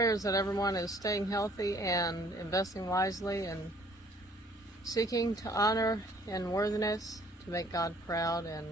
prayers that everyone is staying healthy and investing wisely and seeking to honor and worthiness, to make God proud and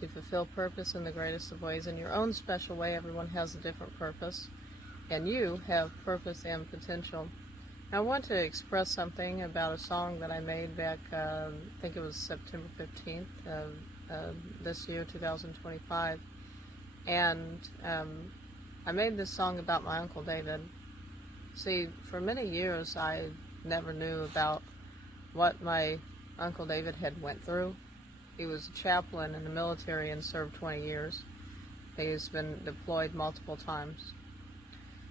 to fulfill purpose in the greatest of ways. In your own special way, everyone has a different purpose, and you have purpose and potential. Now, I want to express something about a song that I made back, I think it was September 15th of this year, 2025. And I made this song about my Uncle David. See, for many years I never knew about what my Uncle David had went through. He was a chaplain in the military and served 20 years. He's been deployed multiple times.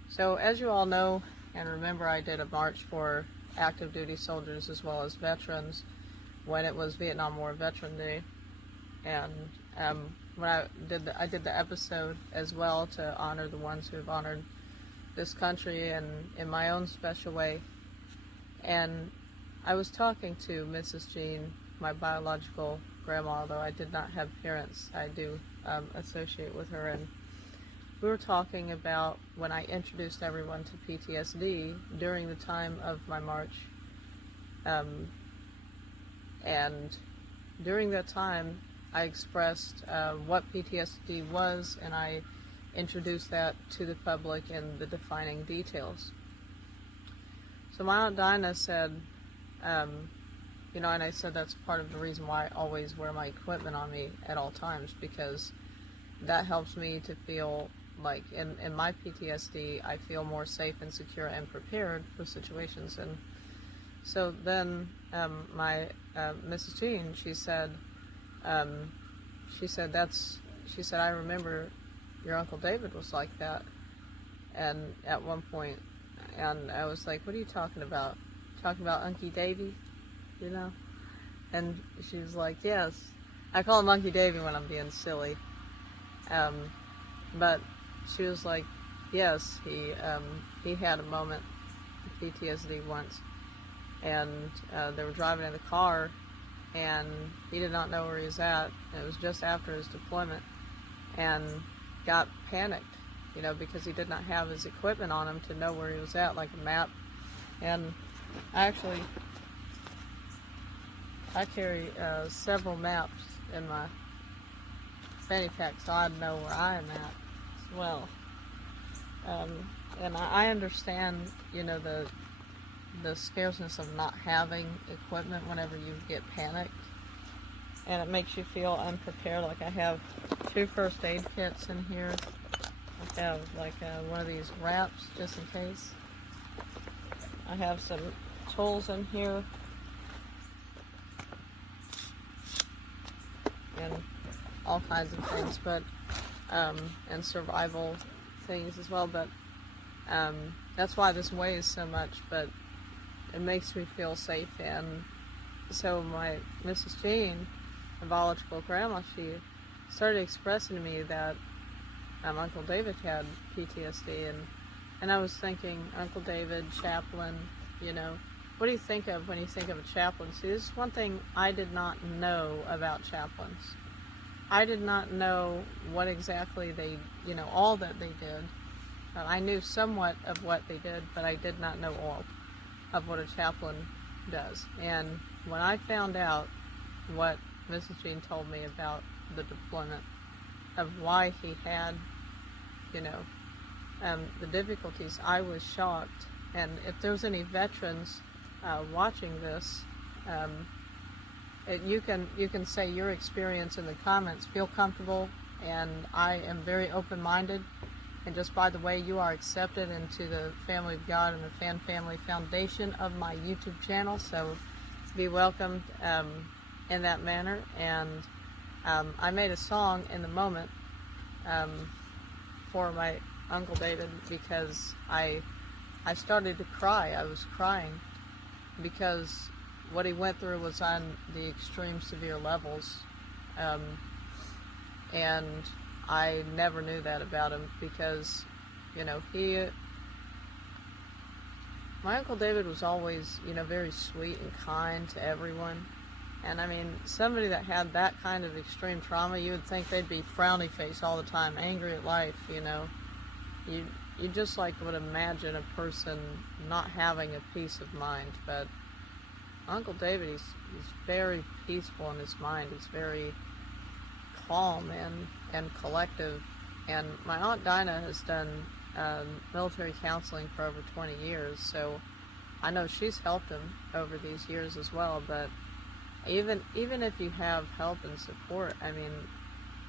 So as you all know and remember, I did a march for active duty soldiers as well as veterans when it was Vietnam War Veteran Day. And when I did the episode as well to honor the ones who have honored this country and in my own special way. And I was talking to Mrs. Jean, my biological grandma, although I did not have parents. I do associate with her, and we were talking about when I introduced everyone to PTSD during the time of my march. And during that time, I expressed what PTSD was, and I introduced that to the public in the defining details. So my Aunt Dinah said, and I said that's part of the reason why I always wear my equipment on me at all times, because that helps me to feel like in my PTSD, I feel more safe and secure and prepared for situations. And so then my Mrs. Jean, she said, I remember your Uncle David was like that. And at one point, and I was like, what are you talking about? Talking about Unky Davy, And she was like, yes. I call him Unky Davy when I'm being silly. But she was like, yes, he had a moment of PTSD once. And they were driving in the car, and he did not know where he was at. It was just after his deployment, and got panicked, because he did not have his equipment on him to know where he was at, like a map. And I carry several maps in my fanny pack, so I know where I am at as well. And I understand, the scarceness of not having equipment whenever you get panicked, and it makes you feel unprepared. Like I have 2 first aid kits in here. I have one of these wraps just in case. I have some tools in here, and all kinds of things, but and survival things as well. But that's why this weighs so much, but it makes me feel safe. And so my Mrs. Jean, my biological grandma, she started expressing to me that Uncle David had PTSD, and I was thinking, Uncle David, chaplain, what do you think of when you think of a chaplain? See, this is one thing I did not know about chaplains. I did not know what exactly they, all that they did. I knew somewhat of what they did, but I did not know all of what a chaplain does. And when I found out what Mrs. Jean told me about the deployment, of why he had, the difficulties, I was shocked. And if there's any veterans watching this, you can say your experience in the comments. Feel comfortable, and I am very open-minded. And just by the way, you are accepted into the family of God and the Fan Family Foundation of my YouTube channel, so be welcomed in that manner. And I made a song in the moment for my Uncle David, because I started to cry. I was crying because what he went through was on the extreme severe levels, and I never knew that about him, because my Uncle David was always very sweet and kind to everyone. And I mean, somebody that had that kind of extreme trauma, you would think they'd be frowny face all the time, angry at life. you just like would imagine a person not having a peace of mind. But Uncle David, he's very peaceful in his mind. He's very calm and collective. And my Aunt Dinah has done military counseling for over 20 years, so I know she's helped him over these years as well. But even if you have help and support, I mean,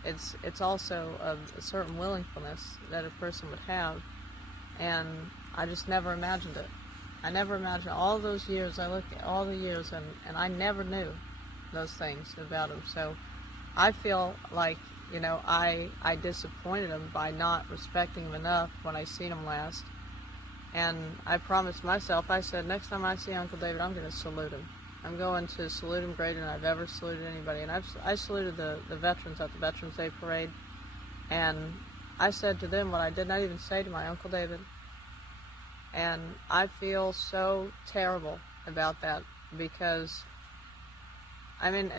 it's also a certain willingness that a person would have, and I just never imagined it. I never imagined all those years. I look at all the years, and I never knew those things about him. So I feel like, I disappointed him by not respecting him enough when I seen him last. And I promised myself, I said, next time I see Uncle David, I'm going to salute him. I'm going to salute him greater than I've ever saluted anybody. And I saluted the veterans at the Veterans Day Parade. And I said to them what I did not even say to my Uncle David. And I feel so terrible about that because, I mean,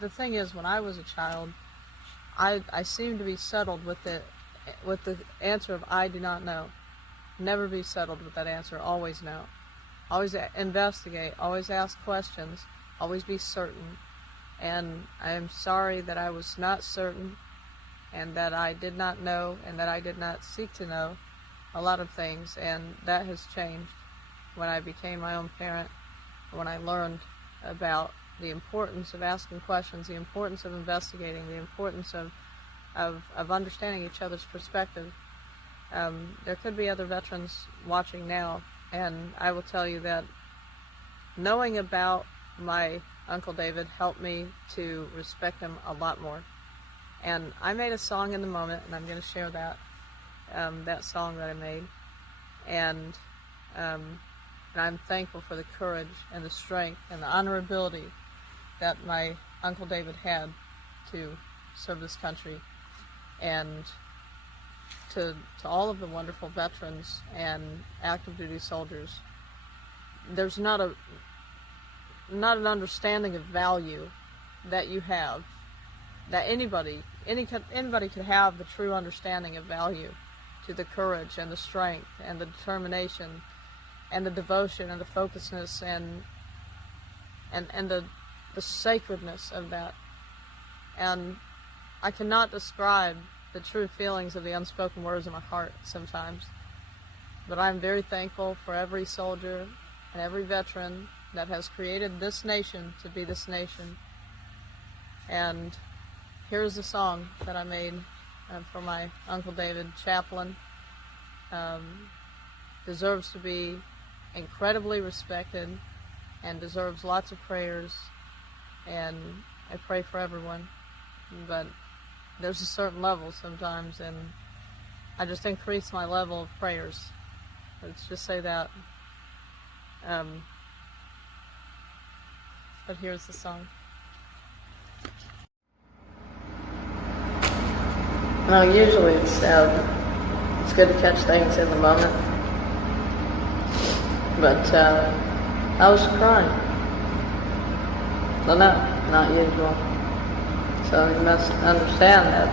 the thing is, when I was a child, I seemed to be settled with the answer of I do not know. Never be settled with that answer. Always know. Always investigate. Always ask questions. Always be certain. And I am sorry that I was not certain, and that I did not know, and that I did not seek to know a lot of things. And that has changed when I became my own parent, when I learned about the importance of asking questions, the importance of investigating, the importance of understanding each other's perspective. There could be other veterans watching now, and I will tell you that knowing about my Uncle David helped me to respect him a lot more. And I made a song in the moment, and I'm going to share that song that I made. And I'm thankful for the courage and the strength and the honorability that my Uncle David had to serve this country. And to all of the wonderful veterans and active duty soldiers, there's not an understanding of value that you have, that anybody could have the true understanding of value to the courage and the strength and the determination and the devotion and the focusedness and the sacredness of that. And I cannot describe the true feelings of the unspoken words in my heart sometimes. But I'm very thankful for every soldier and every veteran that has created this nation to be this nation. And here's a song that I made for my Uncle David. Chaplin deserves to be incredibly respected and deserves lots of prayers, and I pray for everyone. But there's a certain level sometimes, and I just increase my level of prayers. Let's just say that. But here's the song. Well, usually it's good to catch things in the moment, but I was crying. Well, no, not usual. So you must understand that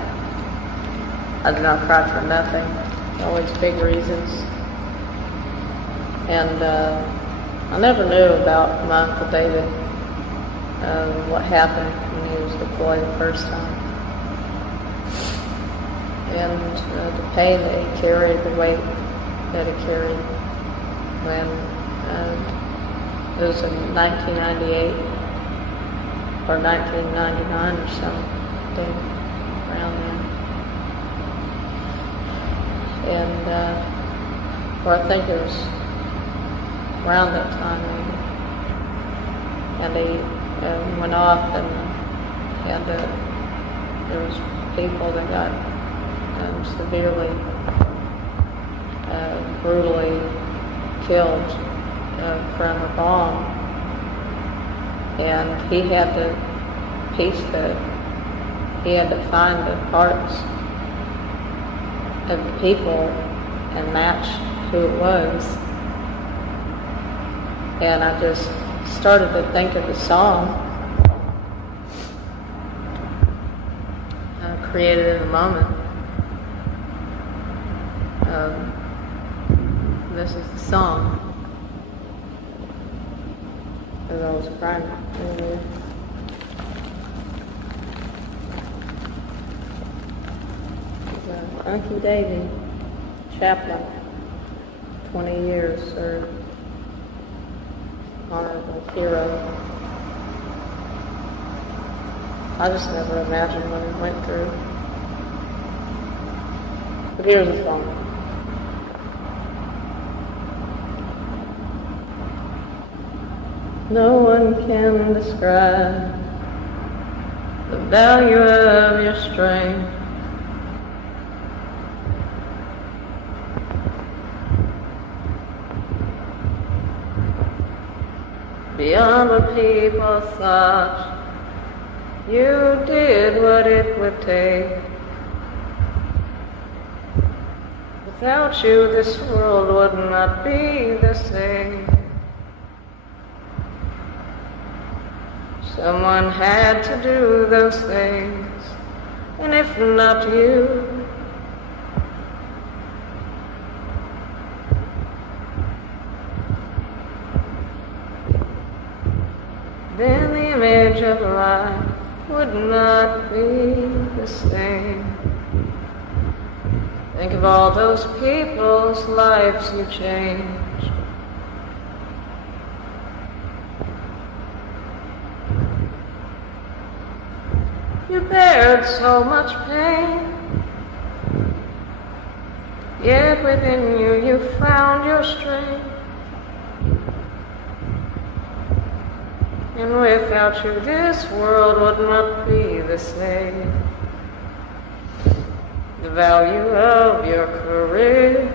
I do not cry for nothing. Always big reasons. And I never knew about my Uncle David, what happened when he was deployed the first time. And the pain that he carried, the weight that he carried when it was in 1998 or 1999 or something around then. And well, I think it was around that time maybe. And he went off, and there was people that got severely, brutally killed from a bomb, and he had to piece he had to find the parts of the people and match who it was. And I just started to think of the song created in a moment. this is the song. As I was crying earlier. Uncle Davy, Chaplin, 20 years served, honorable hero. I just never imagined what he went through. But here's the song. No one can describe the value of your strength. Beyond what people thought, you did what it would take. Without you, this world would not be the same. Someone had to do those things, and if not you, then the image of life would not be the same. Think of all those people's lives you changed. You bared so much pain, yet within you, you found your strength. And without you, this world would not be the same. The value of your courage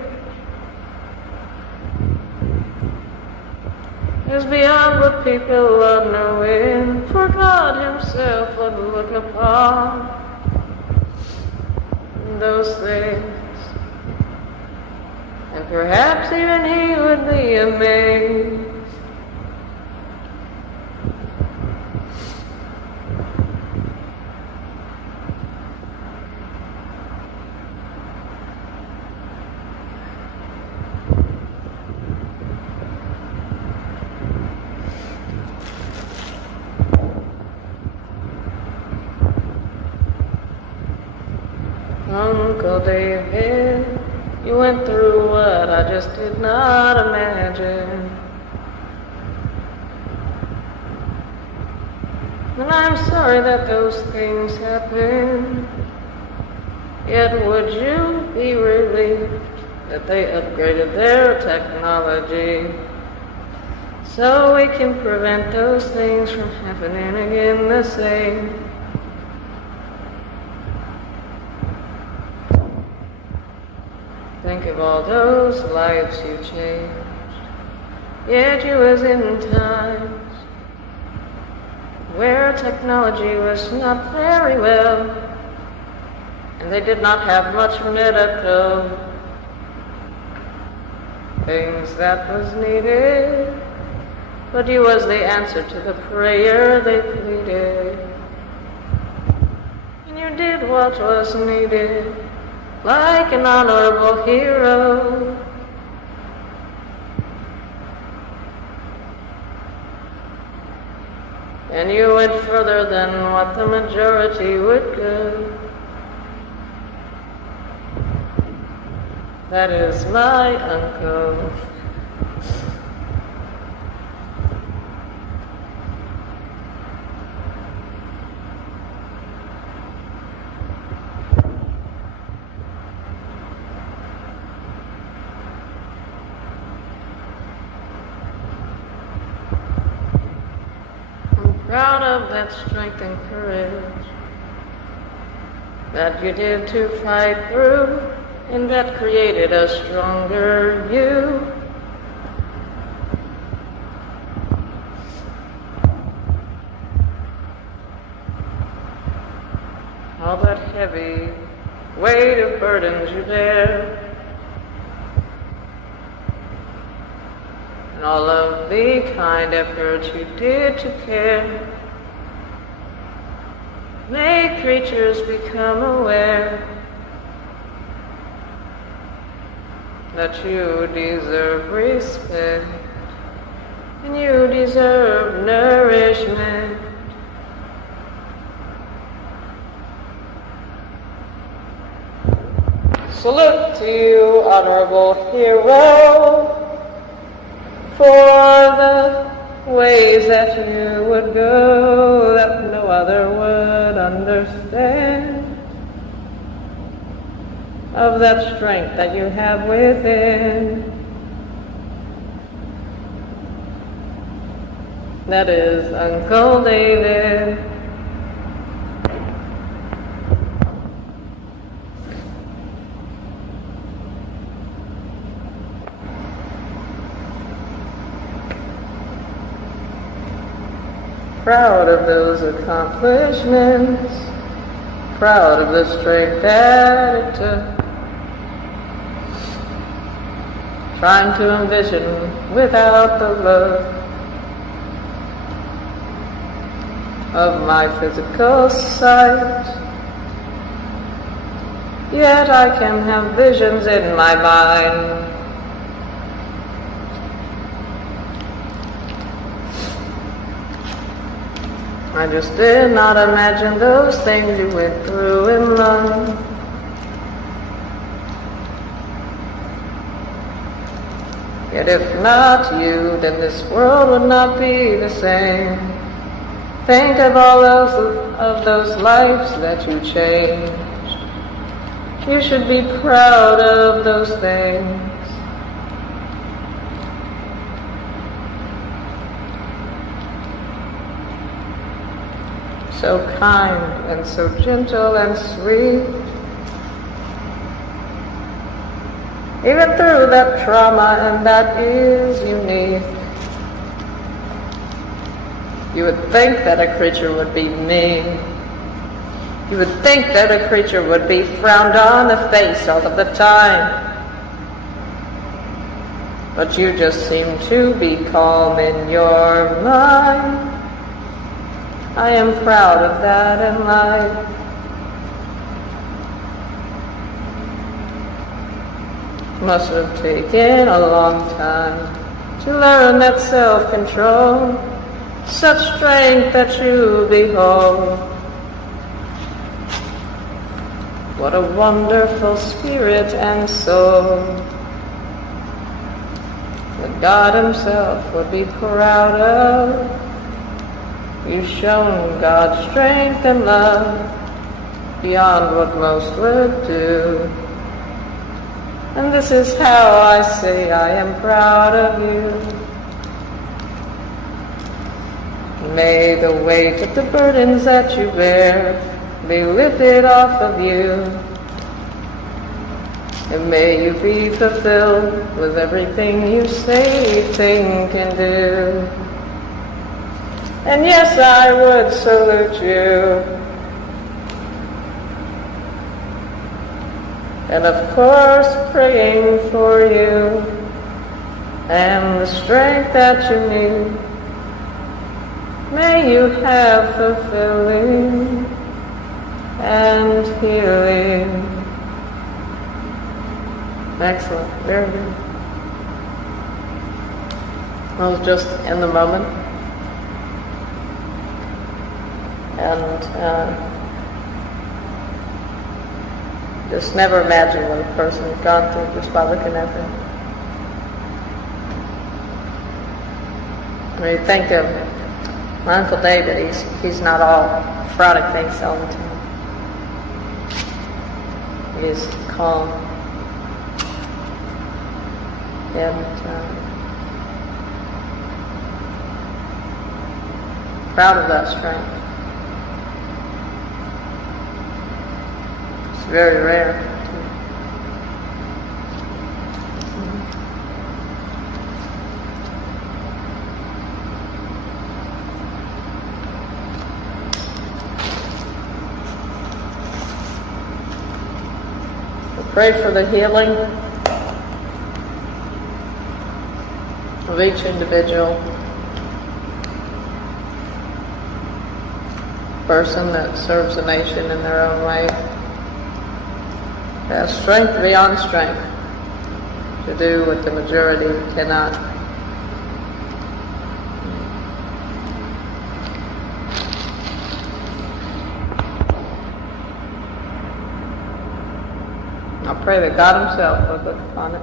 is beyond what people are knowing, for God himself would look upon those things, and perhaps even he would be amazed. Uncle David, you went through what I just did not imagine. And I'm sorry that those things happened. Yet would you be relieved that they upgraded their technology so we can prevent those things from happening again the same? Think of all those lives you changed, yet you was in times where technology was not very well, and they did not have much medical things that was needed, but you was the answer to the prayer they pleaded, and you did what was needed, like an honorable hero. And you went further than what the majority would go. That is my uncle. Proud of that strength and courage that you did to fight through, and that created a stronger you. All that heavy weight of burdens you bear, and all of the kind effort you did to care, make creatures become aware that you deserve respect, and you deserve nourishment. Salute to you, honorable hero, for the ways that you would go that no other would understand, of that strength that you have within, that is Uncle David. Proud of those accomplishments, proud of the strength that it took, trying to envision without the look of my physical sight. Yet I can have visions in my mind. I just did not imagine those things you went through in life. Yet if not you, then this world would not be the same. Think of all of those lives that you changed. You should be proud of those things. So kind and so gentle and sweet. Even through that trauma, and that is unique. You would think that a creature would be mean. You would think that a creature would be frowned on the face all of the time. But you just seem to be calm in your mind. I am proud of that in life. Must have taken a long time to learn that self-control, such strength that you behold. What a wonderful spirit and soul, that God himself would be proud of. You've shown God's strength and love beyond what most would do. And this is how I say I am proud of you. May the weight of the burdens that you bear be lifted off of you. And may you be fulfilled with everything you say, think, and do. And yes, I would salute you. And of course, praying for you and the strength that you need. May you have fulfilling and healing. Excellent, very good. I was just in the moment. And just never imagine what a person has gone through just by looking at them. When you think of my Uncle David, he's not all frowny face all the time. He's calm. And proud of that strength. Very rare. Pray for the healing of each individual person that serves the nation in their own way. Has strength beyond strength. to do what the majority cannot. I pray that God Himself will look upon it.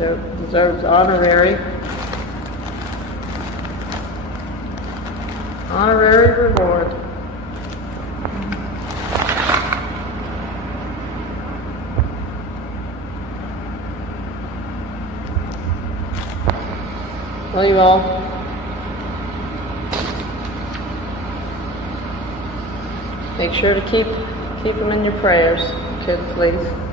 It deserves honorary reward. Well, you all, make sure to keep them in your prayers, if you could, please.